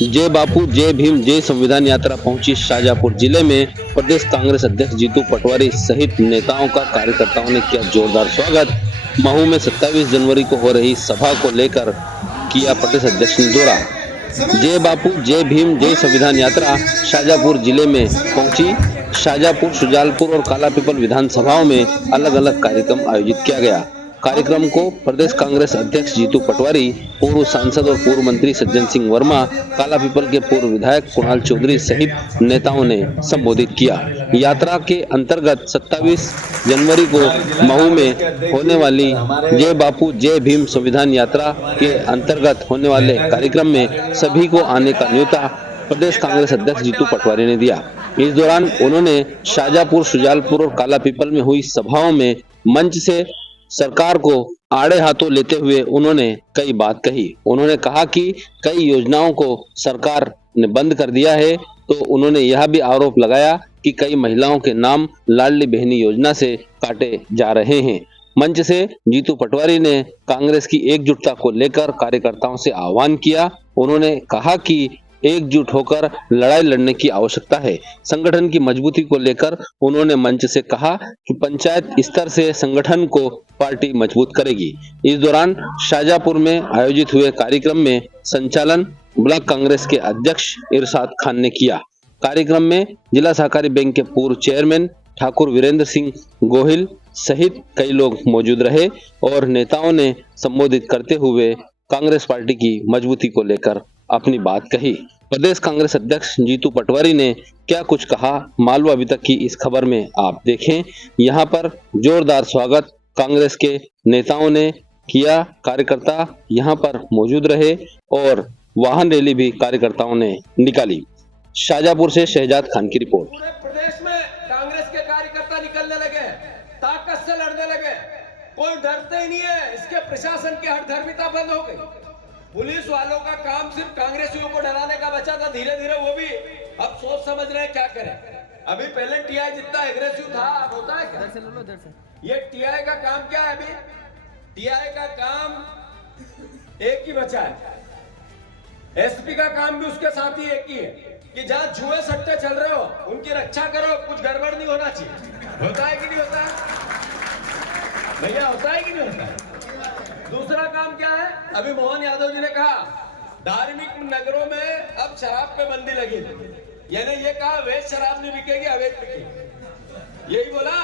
जय बापू जय भीम जय संविधान यात्रा पहुंची शाजापुर जिले में। प्रदेश कांग्रेस अध्यक्ष जीतू पटवारी सहित नेताओं का कार्यकर्ताओं ने किया जोरदार स्वागत। महू में 27 जनवरी को हो रही सभा को लेकर किया प्रदेश अध्यक्ष ने दौरा। जय बापू जय भीम जय संविधान यात्रा शाजापुर जिले में पहुंची। शाजापुर, शुजालपुर और कालापीपल विधानसभाओं में अलग अलग कार्यक्रम आयोजित किया गया। कार्यक्रम को प्रदेश कांग्रेस अध्यक्ष जीतू पटवारी, पूर्व सांसद और पूर्व मंत्री सज्जन सिंह वर्मा, कालापीपल के पूर्व विधायक कुणाल चौधरी सहित नेताओं ने संबोधित किया। यात्रा के अंतर्गत 27 जनवरी को महू में होने वाली जय बापू जय भीम संविधान यात्रा के अंतर्गत होने वाले कार्यक्रम में सभी को आने का न्योता प्रदेश कांग्रेस अध्यक्ष जीतू पटवारी ने दिया। इस दौरान उन्होंने शाजापुर, शुजालपुर और कालापीपल में हुई सभाओं में मंच से सरकार को आड़े हाथों लेते हुए उन्होंने कई बात कही। उन्होंने कहा कि कई योजनाओं को सरकार ने बंद कर दिया है, तो उन्होंने यह भी आरोप लगाया कि कई महिलाओं के नाम लाडली बहनी योजना से काटे जा रहे हैं। मंच से जीतू पटवारी ने कांग्रेस की एकजुटता को लेकर कार्यकर्ताओं से आह्वान किया। उन्होंने कहा कि एकजुट होकर लड़ाई लड़ने की आवश्यकता है। संगठन की मजबूती को लेकर उन्होंने मंच से कहा कि पंचायत स्तर से संगठन को पार्टी मजबूत करेगी। इस दौरान शाजापुर में आयोजित हुए कार्यक्रम में संचालन ब्लॉक कांग्रेस के अध्यक्ष इरशाद खान ने किया। कार्यक्रम में जिला सहकारी बैंक के पूर्व चेयरमैन ठाकुर वीरेंद्र सिंह गोहिल सहित कई लोग मौजूद रहे और नेताओं ने संबोधित करते हुए कांग्रेस पार्टी की मजबूती को लेकर अपनी बात कही। प्रदेश कांग्रेस अध्यक्ष जीतू पटवारी ने क्या कुछ कहा, मालवा अभी तक की इस खबर में आप देखें। यहाँ पर जोरदार स्वागत कांग्रेस के नेताओं ने किया। कार्यकर्ता यहाँ पर मौजूद रहे और वाहन रैली भी कार्यकर्ताओं ने निकाली। शाजापुर से शहजाद खान की रिपोर्ट। पूरे प्रदेश में कांग्रेस के कार्यकर्ता निकलने लगे, ताकत से लड़ने लगे, कोई डरते ही नहीं है। इसके प्रशासन की हठधर्मिता बंद हो गई। पुलिस वालों का काम सिर्फ कांग्रेसियों को डराने का बचा था। धीरे धीरे वो भी अब सोच समझ रहे हैं क्या करें। अभी पहले टीआई जितना एग्रेसिव था, अब होता है क्या? ये टीआई का काम क्या है? अभी टीआई का काम एक ही बचा है। एसपी का काम भी उसके साथ ही एक ही है कि जहां जुए सट्टे चल रहे हो उनकी रक्षा करो, कुछ गड़बड़ नहीं होना चाहिए। होता है कि नहीं होता है भैया? होता है कि नहीं होता है? दूसरा काम क्या है? अभी मोहन यादव जी ने कहा धार्मिक नगरों में अब शराब पे बंदी लगी, यानी ये कहा अवैध शराब नहीं बिकेगी, अवैध बिकेगी, यही बोला।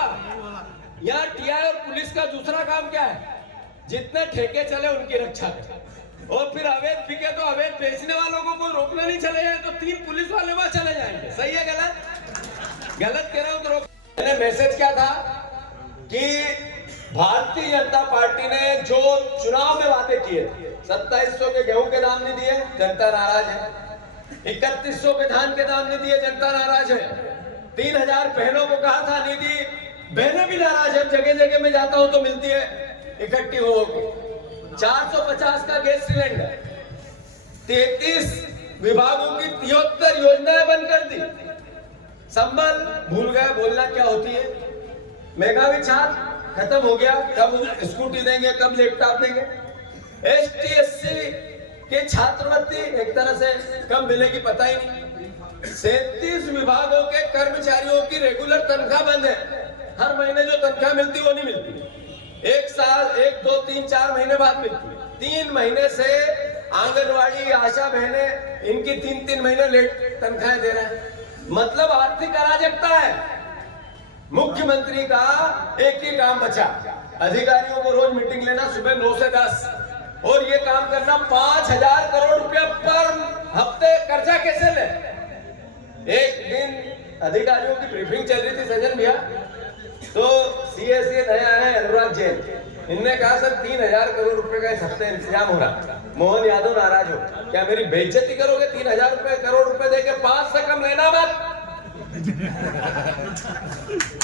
यहाँ टीआई और पुलिस का दूसरा काम क्या है? जितने ठेके चले उनकी रक्षा करें, और फिर अवैध बिके तो अवैध बेचने वालों को कोई रोकने नहीं चले जाए तो 3 पुलिस वाले वहां चले जाएंगे। सही है गलत? गलत कह रहा हूं तो रोक। मैंने मैसेज क्या था कि भारतीय जनता पार्टी ने जो चुनाव में वादे किए थे, 2700 के गेहूं के दाम नहीं दिए, जनता नाराज है। 3100 के धान के दाम नहीं दिए, जनता नाराज है। 3000 बहनों को कहा था नहीं दी, बहनें भी नाराज है। जगह जगह में जाता हूं तो मिलती है इकट्ठी हो। 450 का गैस सिलेंडर, 33 विभागों की 73 योजनाएं बंद कर दी। संबल भूल गए बोलना क्या होती है। मेधावी छात्र खत्म हो गया, कब स्कूटी देंगे, कब लैपटॉप देंगे। एसटी एससी के छात्रवृत्ति एक तरह से कब मिलेगी पता ही नहीं। 37 विभागों के कर्मचारियों की रेगुलर तनख्वाह बंद है। हर महीने जो तनख्वाह मिलती वो नहीं मिलती, एक साल 1 2 3 4 महीने बाद मिलती है। 3 महीने से आंगनवाड़ी आशा बहनें इनकी 3-3 महीने लेट तनख्वाहें दे रहे हैं। मतलब आर्थिक अराजकता है। मुख्यमंत्री का एक ही काम बचा, अधिकारियों को रोज मीटिंग लेना सुबह 9 से 10 और ये काम करना 5000 करोड़ रुपया पर हफ्ते कर्जा कैसे ले। एक दिन अधिकारियों की ब्रीफिंग चल रही थी सज्जन भैया, तो सीएसए नया है अनुराग जैन, इनने कहा सर 3000 करोड़ रुपए का इस हफ्ते इंतजाम हो रहा। मोहन यादव नाराज हो, क्या मेरी बेइज्जती करोगे? 3000 करोड़ रुपए देके 5 से कम लेना मत।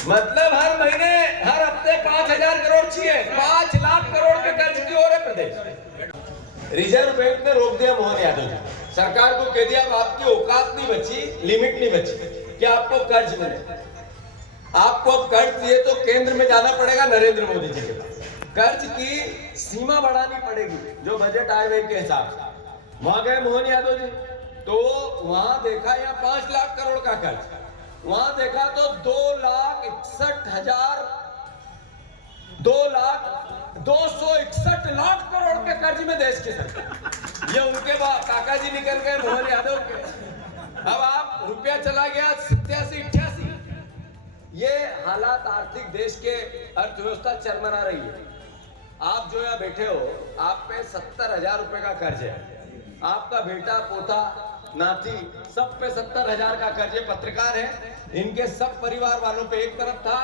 मतलब हर महीने हर हफ्ते 5000 करोड़ चाहिए। 5 लाख करोड़ के कर्ज की ओर है प्रदेश। रिजर्व बैंक ने रोक दिया मोहन यादव। सरकार को कह दिया आपकी औकात नहीं बची, लिमिट नहीं बची कि आपको कर्ज मिले। आपको अब कर्ज दिए तो केंद्र में जाना पड़ेगा नरेंद्र मोदी जी के पास, कर्ज की सीमा बढ़ानी पड़ेगी जो बजट आए हुए के हिसाब से। वहां गए मोहन यादव जी, तो वहां देखा यहाँ 5 लाख करोड़ का कर्ज, वहां देखा तो 2,61 लाख करोड़ के कर्ज में देश के सरकार। ये उनके काका जी निकल गए मोहन यादव के। अब आप रुपया चला गया 87-88। ये हालात आर्थिक देश के अर्थव्यवस्था चरमरा रही है। आप जो यहाँ बैठे हो, आप पे 70,000 रुपए का कर्ज है। आपका बेटा पोता नाती सब पे 70,000 का कर्ज है। पत्रकार है, इनके सब परिवार वालों पे एक तरफ था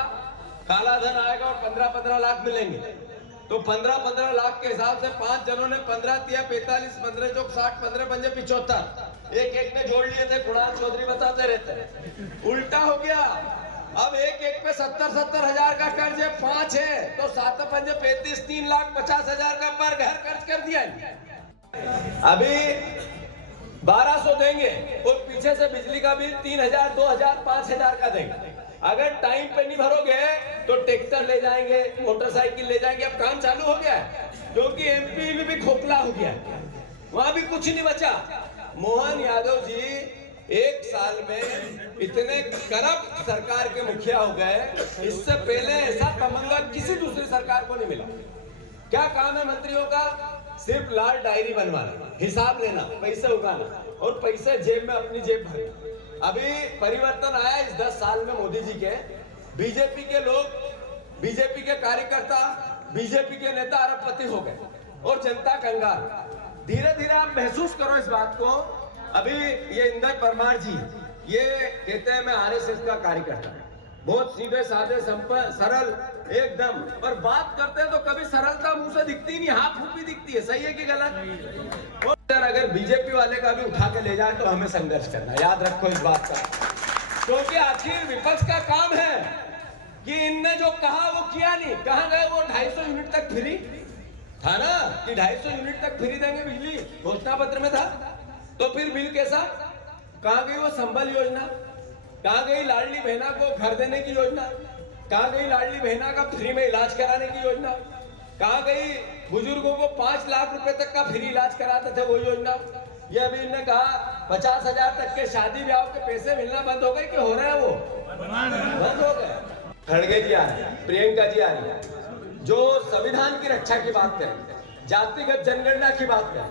काला धन आएगा और 15-15 लाख मिलेंगे, तो 15-15 लाख के हिसाब से 5 जनों ने 15 तिया 45, 15 चौक 60, 15 पंजे 75, एक ने जोड़ लिए थे। कुणाल चौधरी बताते रहते, उल्टा हो गया। अब एक पे 70,000 का कर्ज है, 5 है तो 7 पंजे 35, 3,50,000 का पर घर कर्ज कर दिया। अभी 1,200 देंगे और पीछे से बिजली का बिल 3,000, 2,000, 5,000 का देंगे। अगर टाइम पे नहीं भरोगे तो ट्रैक्टर ले जाएंगे, मोटरसाइकिल ले जाएंगे। अब काम चालू हो गया है, क्योंकि एमपी में भी खोखला हो गया, वहां भी कुछ नहीं बचा। मोहन यादव जी 1 साल में इतने करप्ट सरकार के मुखिया हो गए, इससे पहले ऐसा तमंगा किसी दूसरी सरकार को नहीं मिला। क्या काम है मंत्रियों का? सिर्फ लाल डायरी बनवाना, हिसाब लेना, पैसे उगाना और पैसे जेब में अपनी जेब भरना। अभी परिवर्तन आया इस 10 साल में मोदी जी के। बीजेपी के लोग, बीजेपी के कार्यकर्ता, बीजेपी के नेता अरबपति हो गए और जनता कंगाल। धीरे धीरे आप महसूस करो इस बात को। अभी ये इंदर परमार जी ये कहते हैं मैं आरएसएस का कार्यकर्ता, बहुत सीधे साधे सरल एकदम, और बात करते हैं तो कभी सरलता मुंह से दिखती नहीं, हाथ मुंह भी दिखती है। सही है कि गलत? और अगर बीजेपी वाले का भी उठा के ले जाए तो हमें संघर्ष करना, याद रखो इस बात का, क्योंकि आखिर विपक्ष का काम है कि इनने जो कहा वो किया नहीं। कहां गए वो 250 यूनिट तक फ्री था ना, कि 250 यूनिट तक फ्री देंगे बिजली, घोषणा पत्र में था। तो फिर बिल कैसा? कहां गई वो संबल योजना? कहां गई लाडली बहना को घर देने की योजना? कहां गई लाडली बहना का फ्री में इलाज कराने की योजना? कहां गई बुजुर्गों को 5 लाख रुपए तक का फ्री इलाज कराते थे वो योजना? ये अभी इन्होंने कहा 50,000 तक के शादी ब्याह के पैसे मिलना बंद हो गए कि हो रहे हैं? वो बंद हो गए। खड़गे जी आ रहे हैं, प्रियंका जी आ रही है, जो संविधान की रक्षा की बात करें, जातिगत जनगणना की बात करें।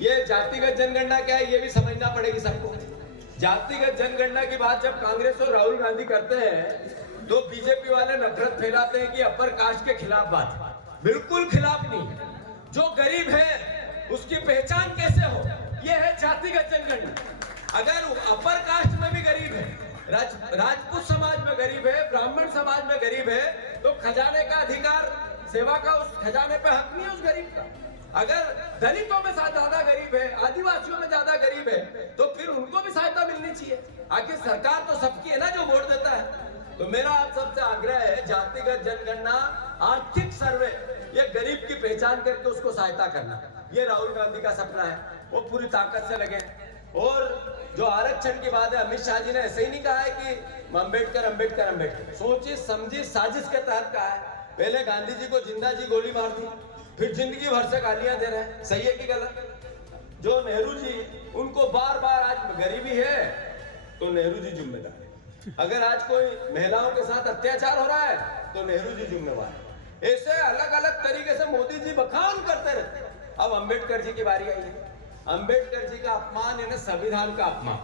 ये जातिगत जनगणना क्या है ये भी समझना पड़ेगी सबको। जातिगत जनगणना की बात जब कांग्रेस और राहुल गांधी करते हैं तो बीजेपी वाले नफरत फैलाते हैं कि अपर कास्ट के खिलाफ बात। बिल्कुल खिलाफ नहीं, जो गरीब है उसकी पहचान कैसे हो, ये है जातिगत जनगणना। अगर अपर कास्ट में भी गरीब है, राजपूत समाज में गरीब है, ब्राह्मण समाज में गरीब है, तो खजाने का अधिकार, सेवा का उस खजाने पे हक नहीं है उस गरीब का। अगर दलितों में ज्यादा गरीब है, आदिवासियों में ज्यादा गरीब है, तो फिर उनको भी सहायता मिलनी चाहिए। आखिर सरकार तो सबकी है ना जो वोट देता है। तो मेरा आप सबसे आग्रह है, जातिगत जनगणना, आर्थिक सर्वे, ये गरीब की पहचान करके उसको सहायता करना, ये राहुल गांधी का सपना है, वो पूरी ताकत से लगे। और जो आरक्षण की बात है, अमित शाह जी ने ऐसे ही नहीं कहा है कि अम्बेडकर सोची समझी साजिश के तहत कहा है। पहले गांधी जी को जिंदा जी गोली मार दी, फिर जिंदगी भर से गालियां दे रहे हैं। सही है कि गलत? जो नेहरू जी, उनको बार बार, आज गरीबी है तो नेहरू जी जिम्मेदार है। अगर आज कोई महिलाओं के साथ अत्याचार हो रहा है तो नेहरू जी जिम्मेवार है। ऐसे अलग अलग तरीके से मोदी जी बखान करते रहते हैं। अब अम्बेडकर जी की बारी आई है। अम्बेडकर जी का अपमान यानी संविधान का अपमान।